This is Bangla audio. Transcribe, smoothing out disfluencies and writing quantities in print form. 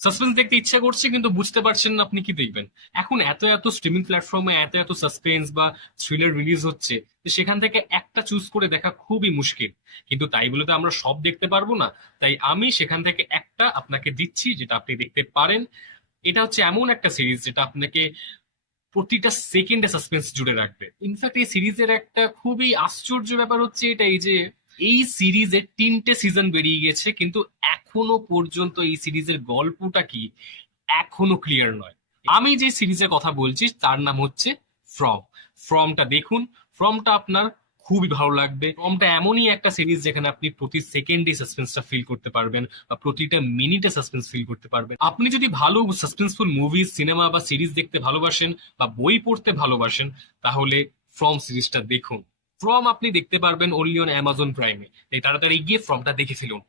সাসপেন্স দেখতে ইচ্ছা করছে কিন্তু বুঝতে পারছেন না আপনি কি দেখবেন। এখন এত এত স্ট্রিমিং প্ল্যাটফর্মে এত এত সাসপেন্স বা থ্রিলার রিলিজ হচ্ছে যে সেখান থেকে একটা চুজ করে দেখা খুবই মুশকিল। কিন্তু তাই বলে তো আমরা সব দেখতে পারবো না। তাই আমি সেখান থেকে একটা আপনাকে দিচ্ছি যেটা আপনি দেখতে পারেন। এটা হচ্ছে এমন একটা সিরিজ যেটা আপনাকে প্রতিটা সেকেন্ডে সাসপেন্স জুড়ে রাখবে। ইনফ্যাক্ট এই সিরিজের একটা খুবই আশ্চর্য ব্যাপার হচ্ছে এটাই যে এই সিরিজের 3টে সিজন বেরিয়ে গেছে কিন্তু এখনো পর্যন্ত এই সিরিজের গল্পটা কি এখনো ক্লিয়ার নয়। আমি যে সিরিজের কথা বলছি তার নাম হচ্ছে ফ্রম। ফ্রমটা দেখুন। ফ্রমটা আপনার খুবই ভালো লাগবে। ফ্রমটা এমনই একটা সিরিজ যেখানে আপনি প্রতি সেকেন্ডে সাসপেন্সটা ফিল করতে পারবেন বা প্রতিটা মিনিটে সাসপেন্স ফিল করতে পারবেন। আপনি যদি ভালো সাসপেন্সফুল মুভি সিনেমা বা সিরিজ দেখতে ভালোবাসেন বা বই পড়তে ভালোবাসেন তাহলে ফ্রম সিরিজটা দেখুন। ফ্রম আপনি দেখতে পারবেন অনলি অন অ্যামাজন প্রাইমে। তাই তাড়াতাড়ি গিয়ে ফ্রমটা দেখে ফেলুন।